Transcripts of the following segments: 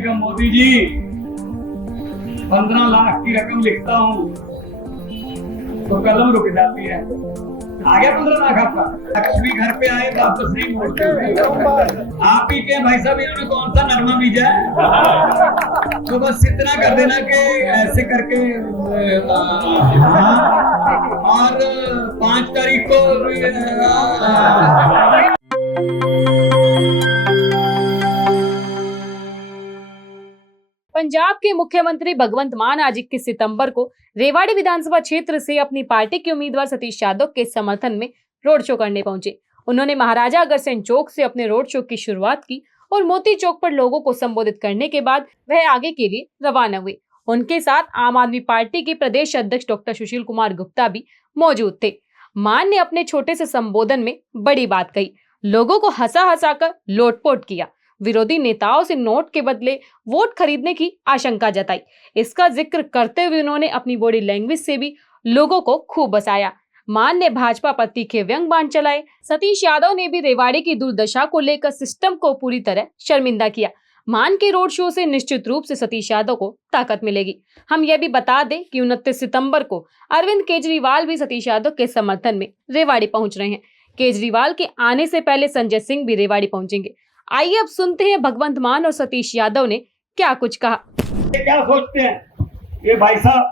मैंने कहा मोदी जी 15 लाख की रकम लिखता हूँ तो कलम रुक जाती है। आ गया 15 लाख आपका। लक्ष्मी घर पे आए तो आपको सही मोड़ते आप ही के भाई साहब, इन्होंने कौन सा नरमा बीजा है। तो बस इतना कर देना कि ऐसे करके और 5 तारीख को पंजाब के मुख्यमंत्री भगवंत मान आज 21 सितंबर को रेवाड़ी विधानसभा क्षेत्र से अपनी पार्टी के उम्मीदवार सतीश यादव के समर्थन में रोड शो करने पहुंचे। उन्होंने महाराजा अग्रसेन चौक से अपने रोड शो की शुरुआत की और मोती चौक पर लोगों को संबोधित करने के बाद वह आगे के लिए रवाना हुए। उनके साथ आम आदमी पार्टी के प्रदेश अध्यक्ष डॉक्टर सुशील कुमार गुप्ता भी मौजूद थे। मान ने अपने छोटे से संबोधन में बड़ी बात कही, लोगों को हंसा हंसाकर लोटपोट किया, विरोधी नेताओं से नोट के बदले वोट खरीदने की आशंका जताई। इसका जिक्र करते हुए उन्होंने अपनी बॉडी लैंग्वेज से भी लोगों को खूब हंसाया। मान ने भाजपा पर तीखे व्यंग बाण चलाए। सतीश यादव ने भी रेवाड़ी की दुर्दशा को लेकर सिस्टम को पूरी तरह शर्मिंदा किया। मान के रोड शो से निश्चित रूप से सतीश यादव को ताकत मिलेगी। हम यह भी बता दें कि 29 सितंबर को अरविंद केजरीवाल भी सतीश यादव के समर्थन में रेवाड़ी पहुंच रहे हैं। केजरीवाल के आने से पहले संजय सिंह भी रेवाड़ी पहुंचेंगे। आइए अब सुनते हैं भगवंत मान और सतीश यादव ने क्या कुछ कहा। क्या सोचते हैं ये भाई साहब,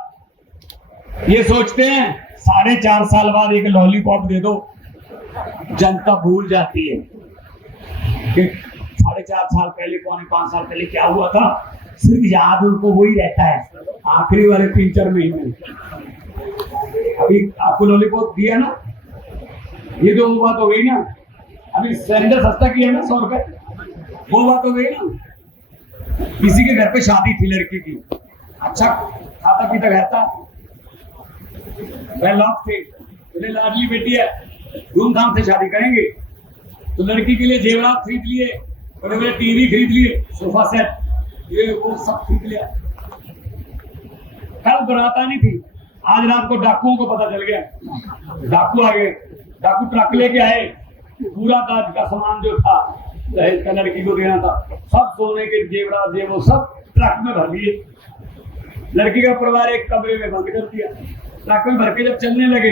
ये सोचते हैं 4.5 साल बाद एक लॉलीपॉप दे दो, जनता भूल जाती है कि 4.5 साल पहले, 4.5 साल पहले क्या हुआ था। सिर्फ याद उनको वही रहता है आखिरी वाले 3-4 महीने। अभी आपको लॉलीपॉप दिया ना, ये तो वो बात हो गई ना। अभी सिलेंडर सस्ता किया ना 100 रुपए, वो बात हो गई ना। किसी के घर पे शादी थी लड़की की, अच्छा खाता पीता घर था, वेल ऑफ थे, बोले लाडली बेटी है, धूमधाम से शादी करेंगे। तो लड़की के लिए जेवरात खरीद लिए, बड़े बड़े टीवी खरीद लिए, सोफा सेट, ये वो सब खरीद लिया। कल बरात आनी थी, आज रात को डाकुओं को पता चल गया, डाकू आ गए, डाकू ट्रक लेके आए, पूरा दाज का सामान जो था दहेज का लड़की को देना था, सब सोने के जेवरात ये वो सब ट्रक में भर लिए। लड़की का परिवार एक कमरे में बंद कर दिया। ट्रक में भर के जब चलने लगे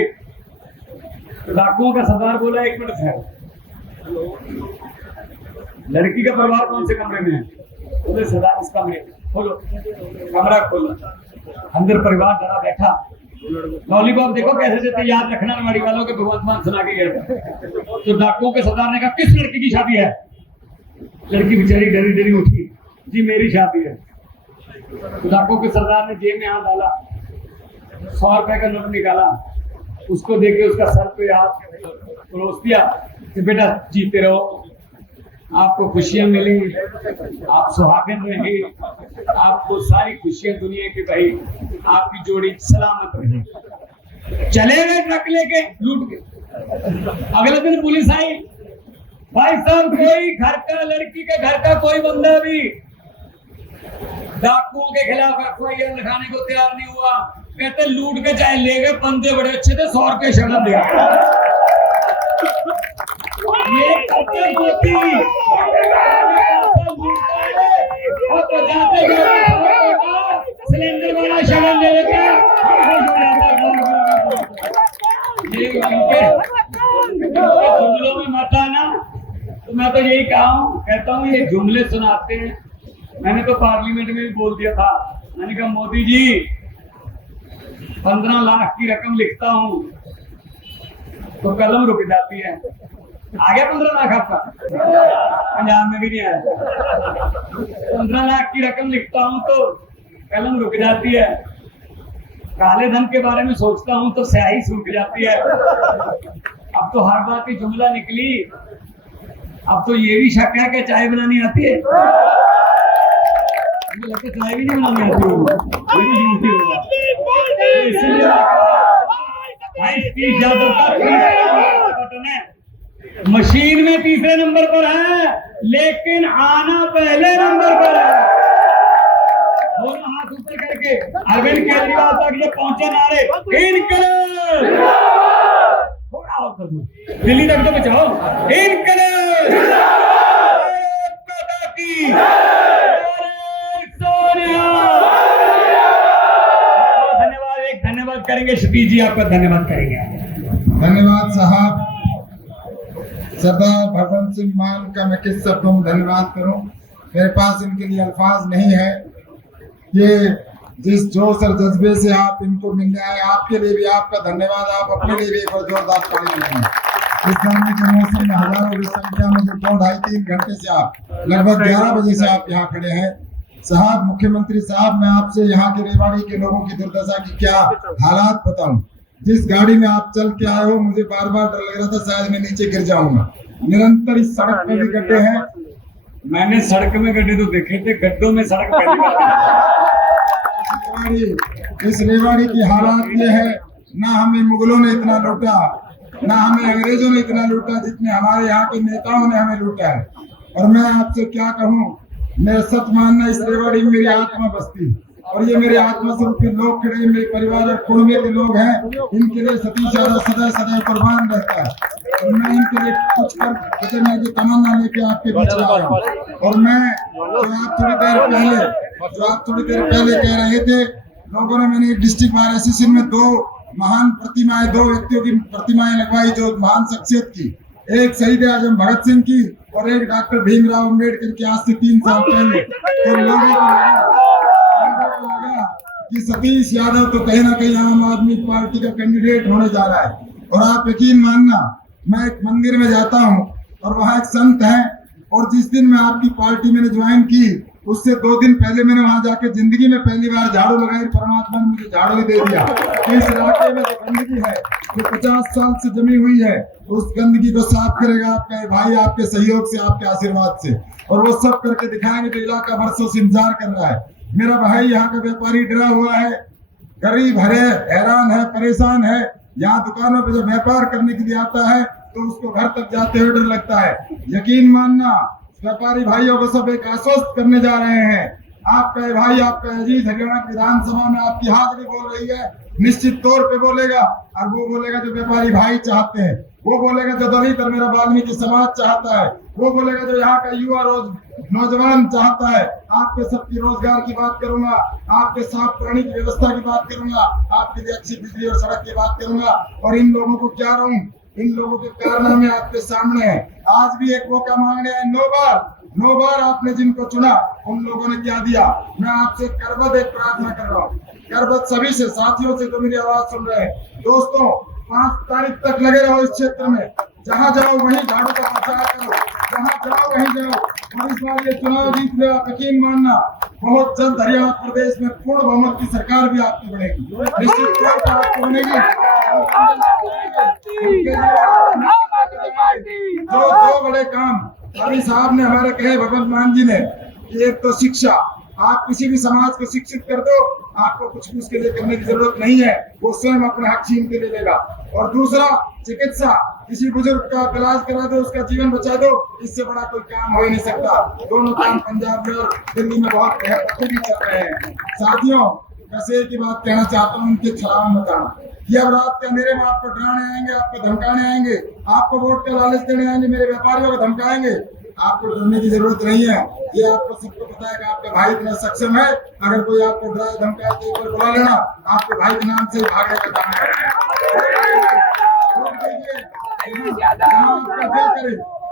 तो डाकुओं का सरदार बोला 1 मिनट है, लड़की का परिवार कौन से कमरे में है? बोले सरदार इस कमरे, खोलो कमरा, खोलो। अंदर परिवार डरा बैठा। लॉलीपॉप देखो कैसे देते, याद रखना रेवाड़ी वालों के भगवंत मान सुना के गए थे। तो डाकुओं के सरदार ने कहा किस लड़की की शादी है? लड़की बेचारी डरी डरी उठी, जी मेरी शादी है। तो डाकुओं के सरदार ने जेब में हाथ डाला, 100 रुपए का नोट निकाला, उसको देके उसका सर पे हाथ परोस दिया कि बेटा जीते रहो, आपको खुशियां मिली, आप सुहागन रहे, आपको सारी खुशियां दुनिया की भाई, आपकी जोड़ी सलामत रहे। चले गए ट्रक लेके लूट के। अगले दिन पुलिस आई, भाई साहब कोई घर का, लड़की के घर का कोई बंदा भी डाकुओं के खिलाफ एफआईआर लिखाने को तैयार नहीं हुआ। कहते लूट के चाहे ले गए, बंदे बड़े अच्छे थे, 100 रुपए शगन दिया। ये करते मोदी तो जाते सिलेंडर वाला शगन दे देते, जुमलों में मत आना। तो मैं तो यही कहता हूँ ये जुमले सुनाते हैं। मैंने तो पार्लियामेंट में भी बोल दिया था, मैंने कहा मोदी जी 15 लाख की रकम लिखता हूँ तो कलम रुक जाती है। आ गया 15 लाख आपका, पंजाब में भी नहीं आया। 15 लाख की रकम लिखता हूँ तो कलम रुक जाती है। काले धन के बारे में सोचता हूँ तो स्याही सूख जाती है। अब तो हर बात की जुमला निकली, अब तो ये भी शक है कि चाय बनानी आती है। मुझे लगता है चाय भी नहीं बनानी आती होगी, ये भी झूठी होगा। इसलिए भाई सतीश यादव का बटन है, मशीन में तीसरे नंबर पर है, लेकिन आना पहले नंबर पर है। दोनों हाथ ऊपर करके अरविंद केजरीवाल तक ये पहुंचे नारे, इनकलाब, थोड़ा और कर दो, दिल्ली तक तो बचाओ, इनकलाब, भारत माता की, करेंगे। सतीश जी आपका धन्यवाद करेंगे। धन्यवाद साहब। सरदार भगवंत सिंह मान का मैं किस शब्दों में धन्यवाद करूं, मेरे पास इनके लिए अल्फाज नहीं है। ये जिस जोश और जज्बे से आप इनको मिलने आए, आपके लिए भी आपका धन्यवाद। आप अपने लिए भी एक बार जोरदार ताली बजाएं। इस गर्मी के मौसम में हजारों की संख्या में जो 2-2.5-3 घंटे से आप लगभग 11 बजे से आप यहाँ खड़े हैं। साहब, मुख्यमंत्री साहब, मैं आपसे यहाँ के रेवाड़ी के लोगों की दुर्दशा की क्या हालात बताऊं। जिस गाड़ी में आप चल के आए हो, मुझे बार बार डर लग रहा था शायद मैं नीचे गिर जाऊंगा। निरंतर इस सड़क पे भी गड्ढे हैं। मैंने सड़क में गड्ढे तो देखे थे, गड्ढों में सड़क पहली बार। इस रेवाड़ी की हालात ये है, ना हमें मुगलों ने इतना लूटा, ना हमें अंग्रेजों ने इतना लूटा जितने हमारे यहाँ के नेताओं ने हमें लूटा है। और मैं आपसे क्या कहूँ, मेरा सच मानना, इस रेवाड़ी में मेरी आत्मा बसती और ये मेरे आत्मा स्वरूप के लोग खड़े, मेरे परिवार और कुटुंब के लोग हैं। इनके लिए सतीश यादव सदैव सदैव कुर्बान रहता है और मैं इनके लिए कुछ कर करने की तमन्ना लेके आपके बीच में आया हूँ। और मैं जो आप थोड़ी देर पहले कह रहे थे, लोगों ने, मैंने डिस्ट्रिक्ट बार एसोसिएशन में 2 महान प्रतिमाएं, 2 व्यक्तियों की प्रतिमाएं लगवाई जो महान शख्सियत की। एक शहीद आजम भगत सिंह की और एक डॉक्टर भीमराव अम्बेडकर की, आज से 3 साल पहले। तो लोगों को लगा कि सतीश यादव तो कहीं ना कहीं आम आदमी पार्टी का कैंडिडेट होने जा रहा है। और आप यकीन मानना, मैं एक मंदिर में जाता हूँ और वहाँ एक संत है, और जिस दिन मैं आपकी पार्टी मैंने ज्वाइन की, उससे 2 दिन पहले मैंने वहां जाके जिंदगी में पहली बार झाड़ू लगाई। परमात्मा ने मुझे झाड़ू दे दिया। इस इलाके में जो गंदगी है, जो 50 साल से जमी हुई है, उस गंदगी को साफ करेगा आपका भाई, आपके सहयोग से, आपके आशीर्वाद से। और वो सब करके दिखाएंगे तो इलाका वर्षों से इंतजार कर रहा है। मेरा भाई यहाँ का व्यापारी डरा हुआ है, गरीब है, हैरान है, परेशान है। यहाँ दुकानों पे जब व्यापार करने के लिए आता है तो उसको घर तक जाते हुए डर लगता है। यकीन मानना, व्यापारी भाइयों को सब एक आश्वस्त करने जा रहे हैं। आपका भाई, आपका अजीज हरियाणा विधानसभा में आपकी हाजिरी बोल रही है, निश्चित तौर पे बोलेगा। और वो बोलेगा जो व्यापारी भाई चाहते हैं, वो बोलेगा जो दलित और मेरा वाल्मीकि समाज चाहता है, वो बोलेगा जो यहाँ का युवा नौजवान चाहता है। आपके सबकी रोजगार की बात करूंगा, आपके साफ पानी की व्यवस्था की बात करूंगा, आपके लिए अच्छी बिजली और सड़क की बात करूंगा। और इन लोगों को क्या रहूं, इन लोगों के कारनामे आपके सामने है। आज भी एक मौका मांगने हैं, 9 बार आपने जिनको चुना, उन लोगों ने क्या दिया। मैं आपसे करबद्ध एक प्रार्थना कर रहा हूँ, करबद्ध सभी से, साथियों से जो मेरी आवाज सुन रहे हैं। दोस्तों, 5 तारीख तक लगे रहो इस क्षेत्र में, जहाँ जाओ वहीं झाड़ू का प्रचार करो, जहाँ जाओ वहीं जाओ। और इस बार ये चुनाव जीत ले, आप यकीन मानना, बहुत जल्द हरियाणा प्रदेश में पूर्ण बहुमत की सरकार भी आपकी बनेगी, निश्चित तौर पर आपकी बनेगी। जो बड़े काम अभी साहब ने हमारे कहे, भगवंत मान जी ने, कि एक तो शिक्षा, आप किसी भी समाज को शिक्षित कर दो, आपको कुछ भी उसके लिए करने की जरूरत नहीं है, वो स्वयं अपने हक छीन के ले लेगा। और दूसरा, चिकित्सा, किसी बुजुर्ग का इलाज करा दो, उसका जीवन बचा दो, इससे बड़ा कोई काम हो ही नहीं सकता। दोनों काम पंजाब में और दिल्ली में बहुत बेहतरीन चल रहे हैं। साथियों, वैसे एक ही बात कहना चाहता हूँ, उनके खिलाफ बताना कि अब रात के अंधेरे में आपको डराने आएंगे, आपको धमकाने आएंगे, आपको वोट का लालच देने आएंगे, मेरे व्यापारियों को धमकाएंगे। आपको डरने की जरूरत नहीं है। ये आपको सबको पता है कि आपका भाई इतना सक्षम है। अगर कोई आपको डराए धमकाए तो एक बार बुला लेना, आपके भाई के नाम से भागने का काम है।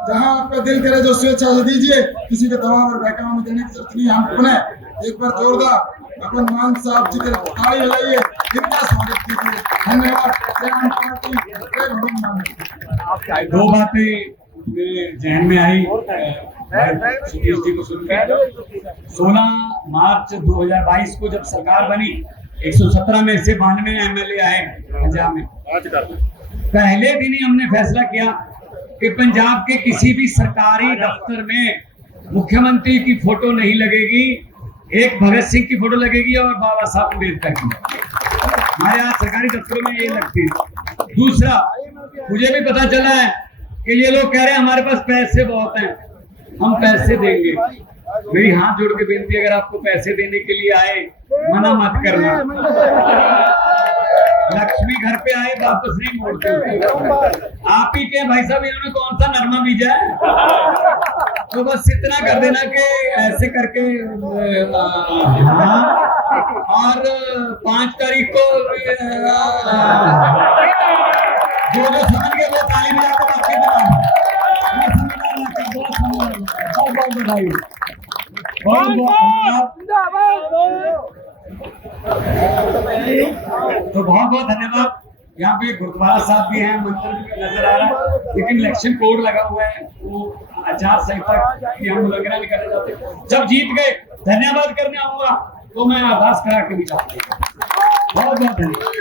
जहाँ आपका दिल करे जो स्वेच्छा से दीजिए, किसी के दबाव और बहकावे में देने की जरूरत नहीं है। हम अपने एक बार जोरदार भगवंत मान साहब जी के ताली बजाइए, इनका स्वागत कीजिए। धन्यवाद। दो बातें मेरे जहन में आई सतीश जी को सुनकर। 16 मार्च 2022 को जब सरकार बनी, 117 में से 92 एमएलए आए पंजाब में। पहले दिन ही हमने फैसला किया कि पंजाब के किसी भी सरकारी दफ्तर में मुख्यमंत्री की फोटो नहीं लगेगी, एक भगत सिंह की फोटो लगेगी और बाबा साहब अम्बेडकर की। हमारे यहाँ सरकारी दफ्तरों में ये लगती है। दूसरा, मुझे भी पता चला है कि ये लोग कह रहे हैं हमारे पास पैसे बहुत हैं, हम पैसे देंगे। मेरी हाथ जोड़ के बेनती, अगर आपको पैसे देने के लिए आए, मना मत करना। लक्ष्मी घर पे आए वापस नहीं मोड़ते। आप ही के भाई साहब, इन्होंने कौन सा नरमा बीजा है, तो बस इतना कर देना कि ऐसे करके और 5 तारीख को जो समझ गए वो ताली बजाकर बाकी बहुत बहुत बधाई, बहुत बहुत धन्यवाद। तो बहुत बहुत धन्यवाद। यहाँ पे गुरुद्वारा साहब भी हैं, मंदिर भी नजर आ रहा है, लेकिन इलेक्शन कोड लगा हुआ है, वो आचार संहिता की हम उल्लंघना नहीं करना चाहते। जब जीत गए धन्यवाद करने आऊंगा तो मैं अरदास करा के भी चाहता हूँ। बहुत बहुत धन्यवाद।